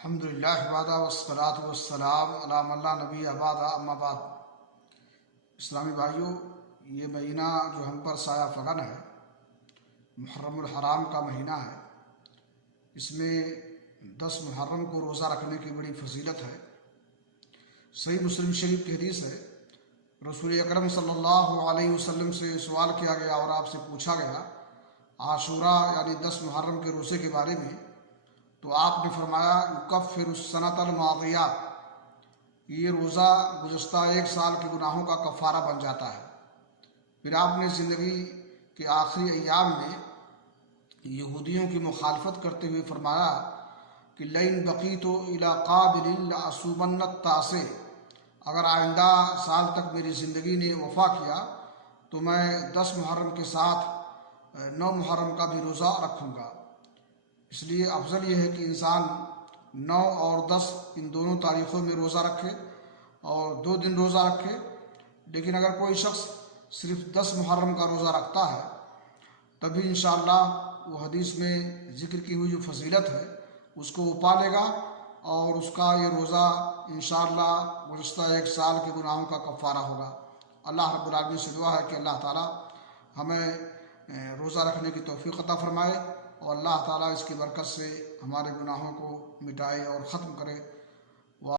अल्हम्दुलिल्लाह वादा वस्सलातु वस्सलाम अला मल्ला नबी अबादा अम्मा बाद। इस्लामी भाइयों, ये महीना जो हम पर साया फ़गन है, मुहर्रमुल हराम का महीना है। इसमें 10 मुहर्रम को रोज़ा रखने की बड़ी फजीलत है। सही मुस्लिम शरीफ की हदीस है, रसूल अकरम सल्लल्लाहु अलैहि वसल्लम से सवाल किया गया और आपसे पूछा गया आशूरा यानी 10 मुहर्रम के रोज़े के बारे में, तो आपने फरमाया युकफ्फिरुस्सनतल मादिया, ये रोज़ा गुज़श्ता एक साल के गुनाहों का कफ़ारा बन जाता है। फिर आपने ज़िंदगी के आखिरी अय्याम में यहूदियों की मुखालफत करते हुए फरमाया कि लइन बकी तो इला काबिलिन लअसूबन्नत तासे, अगर आइंदा साल तक मेरी ज़िंदगी ने वफा किया तो मैं 10 मुहर्रम के साथ 9 मुहर्रम का भी रोज़ा रखूँगा। इसलिए अफजल ये है कि इंसान 9 और 10 इन दोनों तारीख़ों में रोज़ा रखे और 2 दिन रोज़ा रखे। लेकिन अगर कोई शख्स सिर्फ 10 मुहर्रम का रोज़ा रखता है तभी इंशाअल्लाह वो हदीस में ज़िक्र की हुई जो फजीलत है उसको वो पालेगा और उसका ये रोज़ा इंशाअल्लाह गुज़श्ता एक साल के गुनाहों का कफ़ारा होगा। अल्लाह रब्बुल आलमीन से दुआ है कि अल्लाह ताला हमें रोज़ा रखने की तौफ़ीक़ अता फ़रमाए और अल्लाह ताला इसकी बरकत से हमारे गुनाहों को मिटाए और ख़त्म करे।